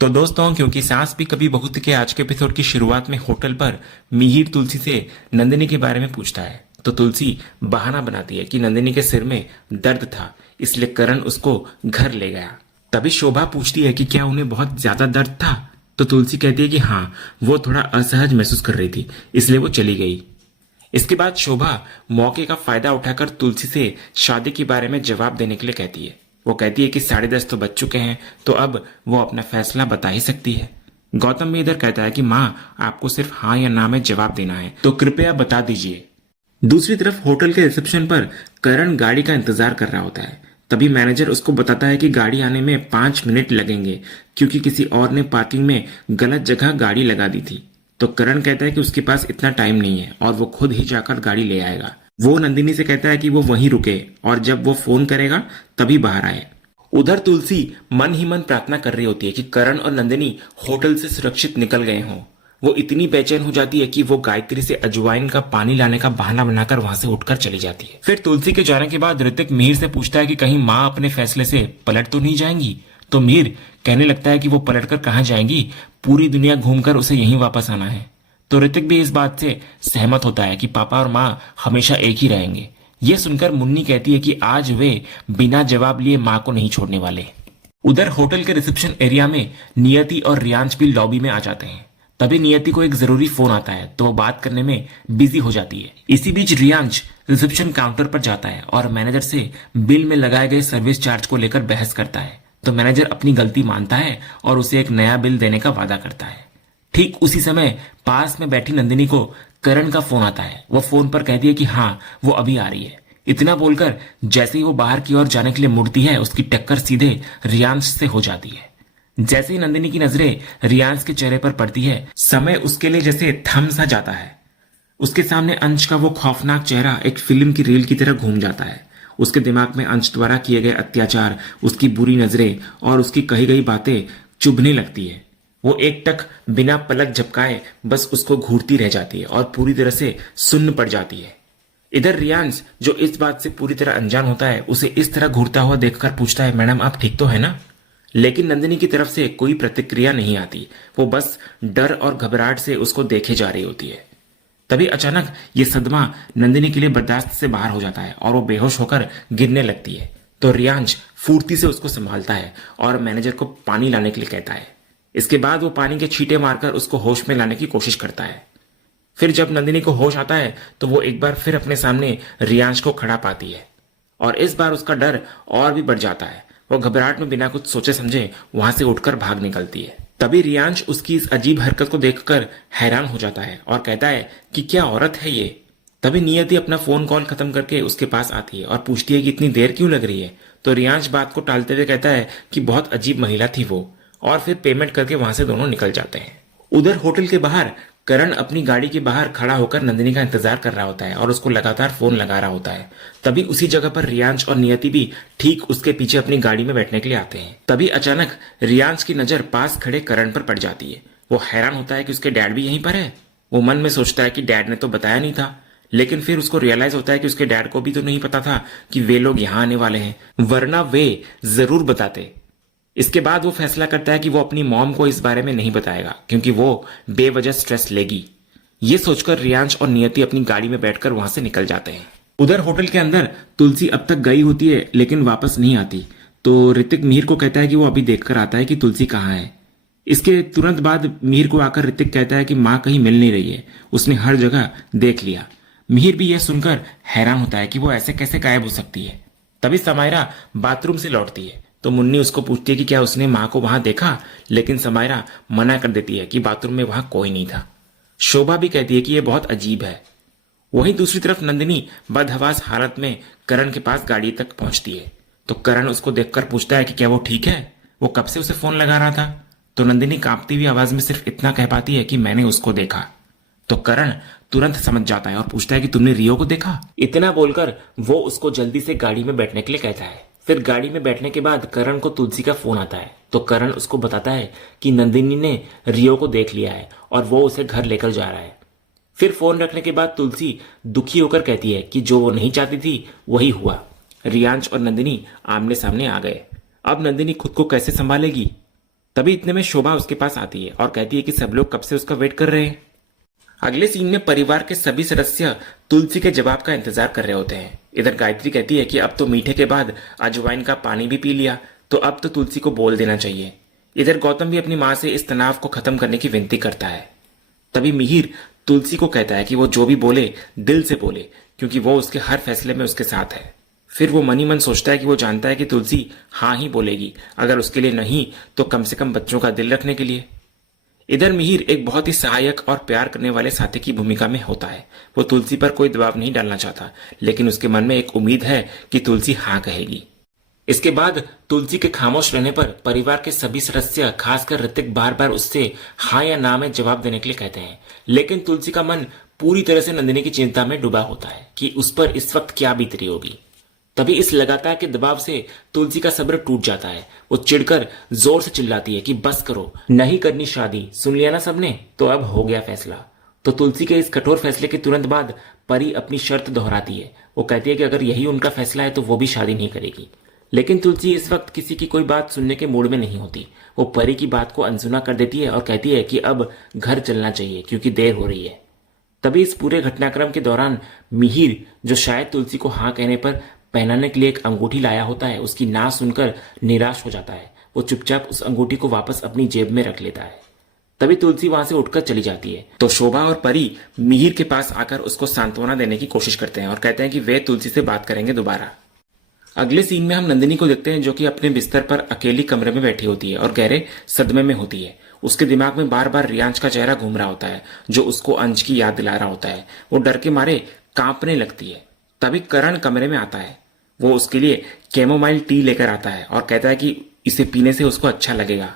तो दोस्तों, क्योंकि सास भी कभी बहू थी के आज के एपिसोड की शुरुआत में होटल पर मिहिर तुलसी से नंदिनी के बारे में पूछता है, तो तुलसी बहाना बनाती है कि नंदिनी के सिर में दर्द था, इसलिए करण उसको घर ले गया। तभी शोभा पूछती है कि क्या उन्हें बहुत ज्यादा दर्द था, तो तुलसी कहती है कि हाँ, वो थोड़ा असहज महसूस कर रही थी, इसलिए वो चली गई। इसके बाद शोभा मौके का फायदा उठाकर तुलसी से शादी के बारे में जवाब देने के लिए कहती है। वो कहती है कि 10:30 तो बज चुके हैं, तो अब वो अपना फैसला बता ही सकती है। गौतम भी इधर कहता है कि माँ, आपको सिर्फ हाँ या ना में जवाब देना है, तो कृपया बता दीजिए। दूसरी तरफ होटल के रिसेप्शन पर करण गाड़ी का इंतजार कर रहा होता है। तभी मैनेजर उसको बताता है कि गाड़ी आने में 5 मिनट लगेंगे, क्योंकि किसी और ने पार्किंग में गलत जगह गाड़ी लगा दी थी। तो करण कहता है कि उसके पास इतना टाइम नहीं है और वो खुद ही जाकर गाड़ी ले आएगा। वो नंदिनी से कहता है कि वो वहीं रुके और जब वो फोन करेगा तभी बाहर आए। उधर तुलसी मन ही मन प्रार्थना कर रही होती है कि करण और नंदिनी होटल से सुरक्षित निकल गए हों। वो इतनी बेचैन हो जाती है कि वो गायत्री से अजवाइन का पानी लाने का बहाना बनाकर वहां से उठकर चली जाती है। फिर तुलसी के जाने के बाद ऋतिक मिहिर से पूछता है कि कहीं माँ अपने फैसले से पलट तो नहीं जाएंगी। तो मिहिर कहने लगता है कि वो पलटकर कहाँ जाएंगी, पूरी दुनिया घूमकर उसे यहीं वापस आना है। तो ऋतिक भी इस बात से सहमत होता है कि पापा और माँ हमेशा एक ही रहेंगे। ये सुनकर मुन्नी कहती है कि आज वे बिना जवाब लिए माँ को नहीं छोड़ने वाले। उधर होटल के रिसेप्शन एरिया में नियति और रियांश भी लॉबी में आ जाते हैं। तभी नियति को एक जरूरी फोन आता है, तो वो बात करने में बिजी हो जाती है। इसी बीच रियांश रिसेप्शन काउंटर पर जाता है और मैनेजर से बिल में लगाए गए सर्विस चार्ज को लेकर बहस करता है। तो मैनेजर अपनी गलती मानता है और उसे एक नया बिल देने का वादा करता है। ठीक उसी समय पास में बैठी नंदिनी को करण का फोन आता है। वो फोन पर कहती है कि हाँ, वो अभी आ रही है। इतना बोलकर जैसे ही वो बाहर की ओर जाने के लिए मुड़ती है, उसकी टक्कर सीधे रियांश से हो जाती है। जैसे ही नंदिनी की नजरें रियांश के चेहरे पर पड़ती है, समय उसके लिए जैसे थम सा जाता है। उसके सामने अंश का वो खौफनाक चेहरा एक फिल्म की रील की तरह घूम जाता है। उसके दिमाग में अंश द्वारा किए गए अत्याचार, उसकी बुरी नजरें और उसकी कही गई बातें चुभने लगती है। वो एक टक बिना पलक झपकाए बस उसको घूरती रह जाती है और पूरी तरह से सुन्न पड़ जाती है। इधर रियांश, जो इस बात से पूरी तरह अनजान होता है, उसे इस तरह घूरता हुआ देखकर पूछता है, मैडम आप ठीक तो है ना? लेकिन नंदिनी की तरफ से कोई प्रतिक्रिया नहीं आती। वो बस डर और घबराहट से उसको देखे जा रही होती है। तभी अचानक ये सदमा नंदिनी के लिए बर्दाश्त से बाहर हो जाता है और वो बेहोश होकर गिरने लगती है। तो रियांश फुर्ती से उसको संभालता है और मैनेजर को पानी लाने के लिए कहता है। इसके बाद वो पानी के छींटे मारकर उसको होश में लाने की कोशिश करता है। फिर जब नंदिनी को होश आता है तो वो एक बार फिर अपने सामने रियांश को खड़ा पाती है और इस बार उसका डर और भी बढ़ जाता है। वो घबराहट में बिना कुछ सोचे समझे वहां से उठकर भाग निकलती है। तभी रियांश उसकी इस अजीब हरकत को देखकर हैरान हो जाता है और कहता है कि क्या औरत है ये। तभी नियति अपना फोन कॉल खत्म करके उसके पास आती है और पूछती है कि इतनी देर क्यों लग रही है। तो रियांश बात को टालते हुए कहता है कि बहुत अजीब महिला थी वो, और फिर पेमेंट करके वहां से दोनों निकल जाते हैं। उधर होटल के बाहर करण अपनी गाड़ी के बाहर खड़ा होकर नंदिनी का इंतजार कर रहा होता है और उसको लगातार फोन लगा रहा होता है। तभी उसी जगह पर रियांश और नियति भी ठीक उसके पीछे अपनी गाड़ी में बैठने के लिए आते हैं। तभी अचानक रियांश की नजर पास खड़े करण पर पड़ जाती है। वो हैरान होता है कि उसके डैड भी यहीं पर है। वो मन में सोचता है कि डैड ने तो बताया नहीं था, लेकिन फिर उसको रियलाइज होता है कि उसके डैड को भी तो नहीं पता था कि वे लोग यहाँ आने वाले हैं, वरना वे जरूर बताते। इसके बाद वो फैसला करता है कि वो अपनी मॉम को इस बारे में नहीं बताएगा, क्योंकि वो बेवजह स्ट्रेस लेगी। ये सोचकर रियांश और नियति अपनी गाड़ी में बैठकर वहां से निकल जाते हैं। उधर होटल के अंदर तुलसी अब तक गई होती है लेकिन वापस नहीं आती। तो ऋतिक मिहिर को कहता है कि वो अभी देखकर आता है कि तुलसी कहाँ है। इसके तुरंत बाद मिहिर को आकर ऋतिक कहता है कि माँ कहीं मिल नहीं रही है, उसने हर जगह देख लिया। मिहिर भी यह सुनकर हैरान होता है कि वो ऐसे कैसे गायब हो सकती है। तभी समायरा बाथरूम से लौटती है तो मुन्नी उसको पूछती है कि क्या उसने माँ को वहां देखा, लेकिन समायरा मना कर देती है कि बाथरूम में वहां कोई नहीं था। शोभा भी कहती है कि यह बहुत अजीब है। वहीं दूसरी तरफ नंदिनी बदहवास हालत में करण के पास गाड़ी तक पहुंचती है। तो करण उसको देखकर पूछता है कि क्या वो ठीक है, वो कब से उसे फोन लगा रहा था। तो नंदिनी कांपती हुई आवाज में सिर्फ इतना कह पाती है कि मैंने उसको देखा। तो करण तुरंत समझ जाता है और पूछता है कि तुमने रियो को देखा। इतना बोलकर वो उसको जल्दी से गाड़ी में बैठने के लिए कहता है। फिर गाड़ी में बैठने के बाद करण को तुलसी का फोन आता है। तो करण उसको बताता है कि नंदिनी ने रियो को देख लिया है और वो उसे घर लेकर जा रहा है। फिर फोन रखने के बाद तुलसी दुखी होकर कहती है कि जो वो नहीं चाहती थी वही हुआ। रियांश और नंदिनी आमने सामने आ गए। अब नंदिनी खुद को कैसे संभालेगी। तभी इतने में शोभा उसके पास आती है और कहती है कि सब लोग कब से उसका वेट कर रहे हैं। अगले सीन में परिवार के सभी सदस्य तुलसी के जवाब का इंतजार कर रहे होते हैं। इधर गायत्री कहती है कि अब तो मीठे के बाद अजवाइन का पानी भी पी लिया, तो अब तो तुलसी को बोल देना चाहिए। इधर गौतम भी अपनी माँ से इस तनाव को खत्म करने की विनती करता है। तभी मिहिर तुलसी को कहता है कि वो जो भी बोले दिल से बोले, क्योंकि वो उसके हर फैसले में उसके साथ है। फिर वो मन ही मन सोचता है कि वो जानता है कि तुलसी हाँ ही बोलेगी, अगर उसके लिए नहीं तो कम से कम बच्चों का दिल रखने के लिए। इधर मिहिर एक बहुत ही सहायक और प्यार करने वाले साथी की भूमिका में होता है। वो तुलसी पर कोई दबाव नहीं डालना चाहता, लेकिन उसके मन में एक उम्मीद है कि तुलसी हाँ कहेगी। इसके बाद तुलसी के खामोश रहने पर परिवार के सभी सदस्य खासकर ऋतिक बार बार उससे हाँ या ना में जवाब देने के लिए कहते हैं, लेकिन तुलसी का मन पूरी तरह से नंदिनी की चिंता में डूबा होता है कि उस पर इस वक्त क्या बीत रही होगी। तभी इस लगातार के दबाव से तुलसी का सब्र टूट जाता है। वो चिढ़कर जोर से चिल्लाती है कि बस करो, नहीं करनी शादी, सुन लिया ना सबने, तो अब हो गया फैसला। तो तुलसी के इस कठोर फैसले के तुरंत बाद परी अपनी शर्त दोहराती है। वो कहती है कि अगर यही उनका फैसला है तो वो भी शादी नहीं करेगी। लेकिन तुलसी इस वक्त किसी की कोई बात सुनने के मूड में नहीं होती। वो परी की बात को अनसुना कर देती है और कहती है कि अब घर चलना चाहिए क्योंकि देर हो रही है। तभी इस पूरे घटनाक्रम के दौरान मिहिर, जो शायद तुलसी को हाँ कहने पर पहनाने के लिए एक अंगूठी लाया होता है, उसकी ना सुनकर निराश हो जाता है। वो चुपचाप उस अंगूठी को वापस अपनी जेब में रख लेता है। तभी तुलसी वहां से उठकर चली जाती है तो शोभा और परी मिहिर के पास आकर उसको सांत्वना देने की कोशिश करते हैं और कहते हैं कि वे तुलसी से बात करेंगे दोबारा। अगले सीन में हम नंदिनी को देखते हैं, जो कि अपने बिस्तर पर अकेली कमरे में बैठी होती है और गहरे सदमे में होती है। उसके दिमाग में बार बार रियांश का चेहरा घूम रहा होता है, जो उसको अंश की याद दिला रहा होता है। वो डर के मारे कांपने लगती है। तभी करण कमरे में आता है। वो उसके लिए कैमोमाइल टी लेकर आता है और कहता है कि इसे पीने से उसको अच्छा लगेगा।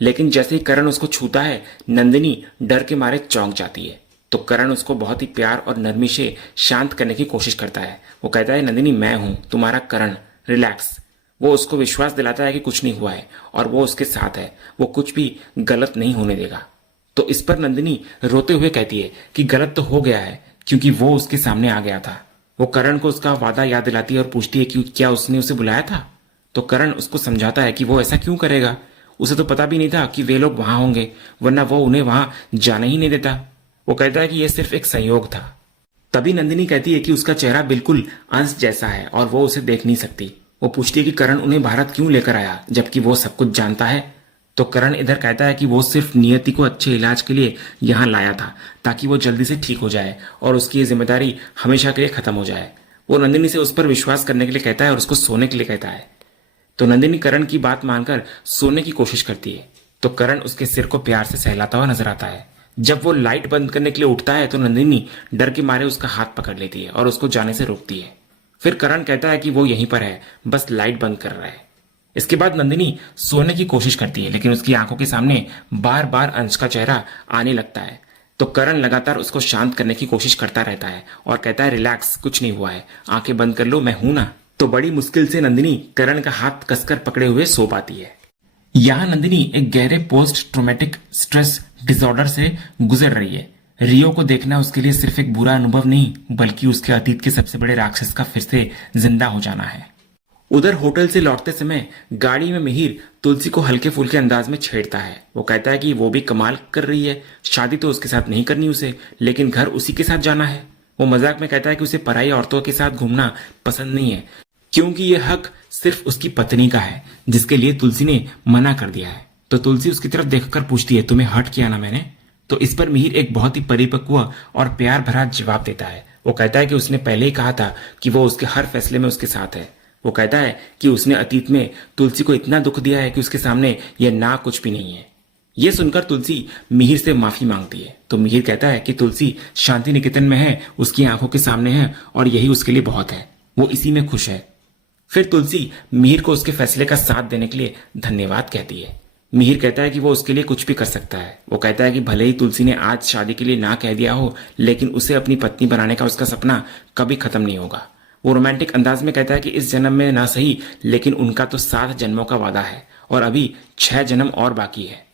लेकिन जैसे ही करण उसको छूता है, नंदिनी डर के मारे चौंक जाती है। तो करण उसको बहुत ही प्यार और नरमी से शांत करने की कोशिश करता है। वो कहता है, नंदिनी मैं हूं तुम्हारा करण, रिलैक्स। वो उसको विश्वास दिलाता है कि कुछ नहीं हुआ है और वो उसके साथ है, वो कुछ भी गलत नहीं होने देगा। तो इस पर नंदिनी रोते हुए कहती है कि गलत तो हो गया है क्योंकि वो उसके सामने आ गया था। वो करण को उसका वादा याद दिलाती है और पूछती है कि क्या उसने उसे बुलाया था। तो करण उसको समझाता है कि वो ऐसा क्यों करेगा, उसे तो पता भी नहीं था कि वे लोग वहां होंगे, वरना वो उन्हें वहां जाने ही नहीं देता। वो कहता है कि यह सिर्फ एक संयोग था। तभी नंदिनी कहती है कि उसका चेहरा बिल्कुल अंश जैसा है और वो उसे देख नहीं सकती। वो पूछती है कि करण उन्हें भारत क्यों लेकर आया जबकि वो सब कुछ जानता है। तो करण इधर कहता है कि वो सिर्फ नियति को अच्छे इलाज के लिए यहाँ लाया था ताकि वो जल्दी से ठीक हो जाए और उसकी ये जिम्मेदारी हमेशा के लिए खत्म हो जाए। वो नंदिनी से उस पर विश्वास करने के लिए कहता है और उसको सोने के लिए कहता है। तो नंदिनी करण की बात मानकर सोने की कोशिश करती है। तो करण उसके सिर को प्यार से सहलाता हुआ नजर आता है। जब वो लाइट बंद करने के लिए उठता है तो नंदिनी डर के मारे उसका हाथ पकड़ लेती है और उसको जाने से रोकती है। फिर करण कहता है कि वो यहीं पर है, बस लाइट बंद कर रहा है। इसके बाद नंदिनी सोने की कोशिश करती है, लेकिन उसकी आंखों के सामने बार बार अंश का चेहरा आने लगता है। तो करण लगातार उसको शांत करने की कोशिश करता रहता है और कहता है, रिलैक्स, कुछ नहीं हुआ है, आंखें बंद कर लो, मैं हूं ना। तो बड़ी मुश्किल से नंदिनी करण का हाथ कसकर पकड़े हुए सो पाती है। यहाँ नंदिनी एक गहरे पोस्ट ट्रोमेटिक स्ट्रेस डिसऑर्डर से गुजर रही है। रियो को देखना उसके लिए सिर्फ एक बुरा अनुभव नहीं, बल्कि उसके अतीत के सबसे बड़े राक्षस का फिर से जिंदा हो जाना है। उधर होटल से लौटते समय गाड़ी में मिहिर तुलसी को हल्के फुल्के अंदाज में छेड़ता है। वो कहता है कि वो भी कमाल कर रही है, शादी तो उसके साथ नहीं करनी उसे, लेकिन घर उसी के साथ जाना है। वो मजाक में कहता है कि उसे पराई औरतों के साथ घूमना पसंद नहीं है, क्योंकि ये हक सिर्फ उसकी पत्नी का है, जिसके लिए तुलसी ने मना कर दिया है। तो तुलसी उसकी तरफ देखकर पूछती है, तुम्हें हर्ट किया ना मैंने? तो इस पर मिहिर एक बहुत ही परिपक्व और प्यार भरा जवाब देता है। वो कहता है कि उसने पहले ही कहा था कि वो उसके हर फैसले में उसके साथ है। वो कहता है कि उसने अतीत में तुलसी को इतना दुख दिया है कि उसके सामने यह ना कुछ भी नहीं है। ये सुनकर तुलसी मिहिर से माफी मांगती है। तो मिहिर कहता है कि तुलसी शांति निकेतन में है, उसकी आंखों के सामने है और यही उसके लिए बहुत है, वो इसी में खुश है। फिर तुलसी मिहिर को उसके फैसले का साथ देने के लिए धन्यवाद कहती है। मिहिर कहता है कि वो उसके लिए कुछ भी कर सकता है। वो कहता है कि भले ही तुलसी ने आज शादी के लिए ना कह दिया हो, लेकिन उसे अपनी पत्नी बनाने का उसका सपना कभी खत्म नहीं होगा। वो रोमांटिक अंदाज में कहता है कि इस जन्म में ना सही, लेकिन उनका तो 7 जन्मों का वादा है और अभी 6 जन्म और बाकी है।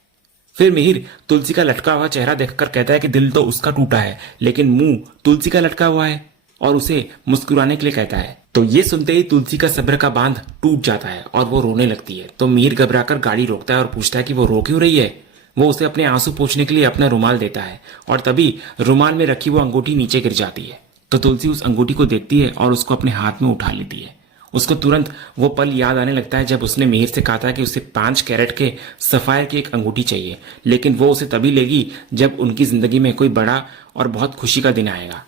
फिर मिहिर तुलसी का लटका हुआ चेहरा देखकर कहता है कि दिल तो उसका टूटा है, लेकिन मुंह तुलसी का लटका हुआ है। और उसे मुस्कुराने के लिए कहता है। तो ये सुनते ही तुलसी का सब्र का बांध टूट जाता है और वो रोने लगती है। तो मिहिर घबराकर गाड़ी रोकता है और पूछता है कि वो रो क्यों रही है। वो उसे अपने आंसू पोंछने के लिए अपना रुमाल देता है और तभी रुमाल में रखी वो अंगूठी नीचे गिर जाती है। तो तुलसी उस अंगूठी को देखती है और उसको अपने हाथ में उठा लेती है। उसको तुरंत वो पल याद आने लगता है जब उसने मिहिर से कहा था कि उसे 5 कैरेट के सफायर की एक अंगूठी चाहिए, लेकिन वो उसे तभी लेगी जब उनकी जिंदगी में कोई बड़ा और बहुत खुशी का दिन आएगा।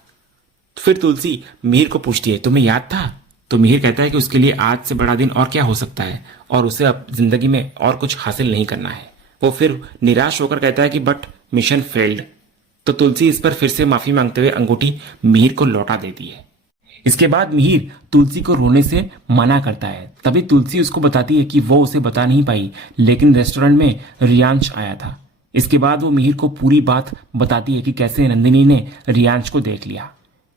फिर तुलसी मिहिर को पूछती है, तुम्हें याद था? तो मिहिर कहता है कि उसके लिए आज से बड़ा दिन और क्या हो सकता है और उसे अब जिंदगी में और कुछ हासिल नहीं करना है। वो फिर निराश होकर कहता है कि बट मिशन फेल्ड। तो तुलसी इस पर फिर से माफी मांगते हुए अंगूठी मिहिर को लौटा देती है। इसके बाद मिहिर तुलसी को रोने से मना करता है। तभी तुलसी उसको बताती है कि वो उसे बता नहीं पाई, लेकिन रेस्टोरेंट में रियांश आया था। इसके बाद वो मिहिर को पूरी बात बताती है कि कैसे नंदिनी ने रियांश को देख लिया।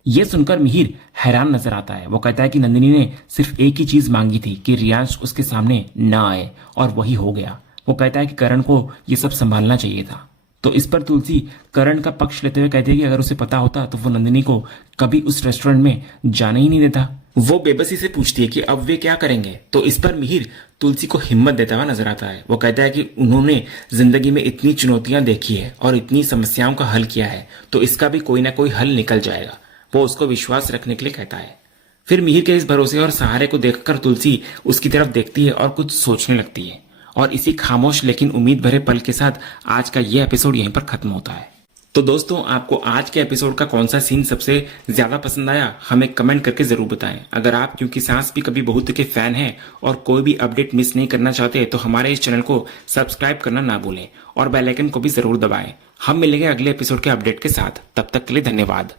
ये सुनकर मिहिर हैरान नजर आता है। वो कहता है कि नंदिनी ने सिर्फ एक ही चीज मांगी थी कि रियांश उसके सामने न आए, और वही हो गया। वो कहता है कि करण को ये सब संभालना चाहिए था। तो इस पर तुलसी करण का पक्ष लेते हुए कहती है कि अगर उसे पता होता तो वो नंदिनी को कभी उस रेस्टोरेंट में जाने ही नहीं देता। वो बेबसी से पूछती है कि अब वे क्या करेंगे। तो इस पर मिहिर तुलसी को हिम्मत देता हुआ नजर आता है। वो कहता है कि उन्होंने जिंदगी में इतनी चुनौतियां देखी है और इतनी समस्याओं का हल किया है, तो इसका भी कोई ना कोई हल निकल जाएगा। वो उसको विश्वास रखने के लिए कहता है। फिर मिहिर के इस भरोसे और सहारे को देखकर तुलसी उसकी तरफ देखती है और कुछ सोचने लगती है। और इसी खामोश लेकिन उम्मीद भरे पल के साथ आज का ये एपिसोड यहीं पर खत्म होता है। तो दोस्तों, आपको आज के एपिसोड का कौन सा सीन सबसे ज्यादा पसंद आया, हमें कमेंट करके जरूर बताएं। अगर आप क्योंकि सांस भी कभी बहुत के फैन हैं और कोई भी अपडेट मिस नहीं करना चाहते तो हमारे इस चैनल को सब्सक्राइब करना ना भूलें और बेल आइकन को भी जरूर दबाएं। हम मिलेंगे अगले एपिसोड के अपडेट के साथ। तब तक के लिए धन्यवाद।